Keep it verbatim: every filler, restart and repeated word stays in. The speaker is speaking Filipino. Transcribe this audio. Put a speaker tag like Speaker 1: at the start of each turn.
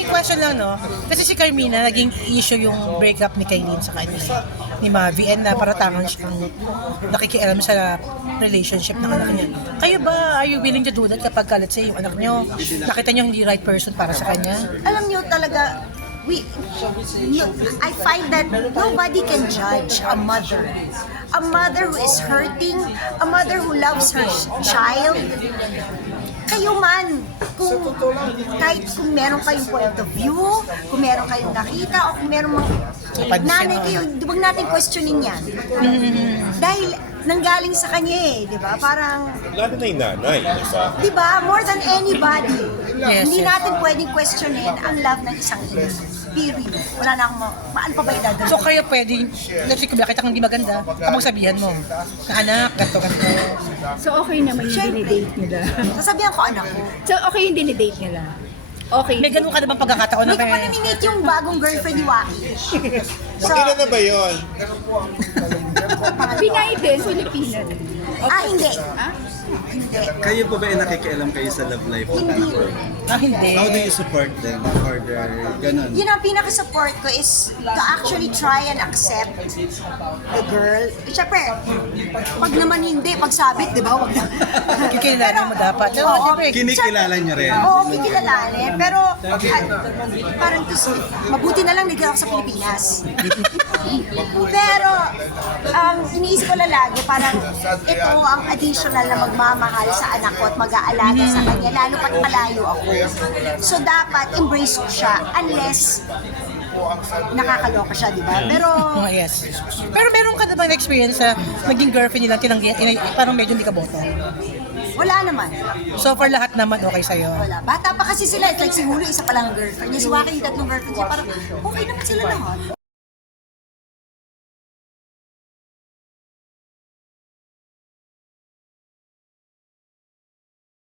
Speaker 1: question lang, no? Kasi si Carmina, naging issue yung breakup ni Kailin sa kanya, ni Mavi, and na paratangan siyang nakikialam sa relationship ng anak niya. Kayo ba, are you willing to do that kapag, let's say, yung anak niyo, nakita niyo hindi right person para sa kanya?
Speaker 2: Alam niyo talaga, we, no, I find that nobody can judge a mother. A mother who is hurting, a mother who loves her child. Kayo man, kung kahit kung meron kayong point of view, kung meron kayong nakita, o kung meron mga nanay kayo, huwag natin questionin yan. Dahil nanggaling sa kanya eh, di ba? Parang,
Speaker 3: Lalo na yung nanay, di ba?
Speaker 2: di ba, more than anybody,
Speaker 1: Yes,
Speaker 2: hindi
Speaker 1: yes.
Speaker 2: natin pwedeng questionin ang love ng isang ina. Period. Wala na akong, ma- ma- ano pa ba yung dadalhin?
Speaker 1: So kaya pwede, let's say, kung nakita kang hindi maganda, kapag sabihan mo, na anak, ganito, ganito.
Speaker 4: So okay naman yung
Speaker 2: Siyempre.
Speaker 4: dinidate nila.
Speaker 2: Sasabihan ko anak ko.
Speaker 4: So okay yung dinidate nila. Okay.
Speaker 1: May ganun ka na bang pagkakataon na
Speaker 2: Hindi ko pa
Speaker 1: kaya?
Speaker 2: namimit yung bagong girlfriend ni Waki. So,
Speaker 3: Ilan na ba yun?
Speaker 4: Pinay din, Filipina din.
Speaker 2: ah, hindi.
Speaker 4: Ah?
Speaker 2: Hindi.
Speaker 5: Kayo po ba ay nakikailam kayo sa love life ng anak ko?
Speaker 1: Ah, hindi.
Speaker 5: How do you support them for their ganun?
Speaker 2: Yun ang pinaka-support ko is to actually try and accept the girl. Eh, syempre, pag naman hindi, pagsabit, di ba? Wag na.
Speaker 1: Kikilala mo dapat. No,
Speaker 2: Oo.
Speaker 1: siyempre,
Speaker 5: Kinikilala niyo rin?
Speaker 2: Oo, kikilalanin. Pero, ah, parang gusto, mabuti na lang nagkakaroon ako sa Pilipinas. Pero, ang iniisip ko lang lagi, parang ito ang additional na magmamahal sa anak ko at mag-aalaga sa kanya, lalo pat malayo ako. So, dapat embrace ko siya unless nakakaloka siya, di ba? Pero,
Speaker 1: oh, yes. Pero meron ka na bang experience sa naging girlfriend nilang tinanggi, eh, parang medyo hindi ka boto?
Speaker 2: wala naman.
Speaker 1: So for lahat naman okay sa'yo?
Speaker 2: Wala. Bata pa kasi sila. It's like si Julio, isa pa lang ang girlfriend niya. Si Waki, yung tatlong girlfriend niya. Parang okay naman sila lahat.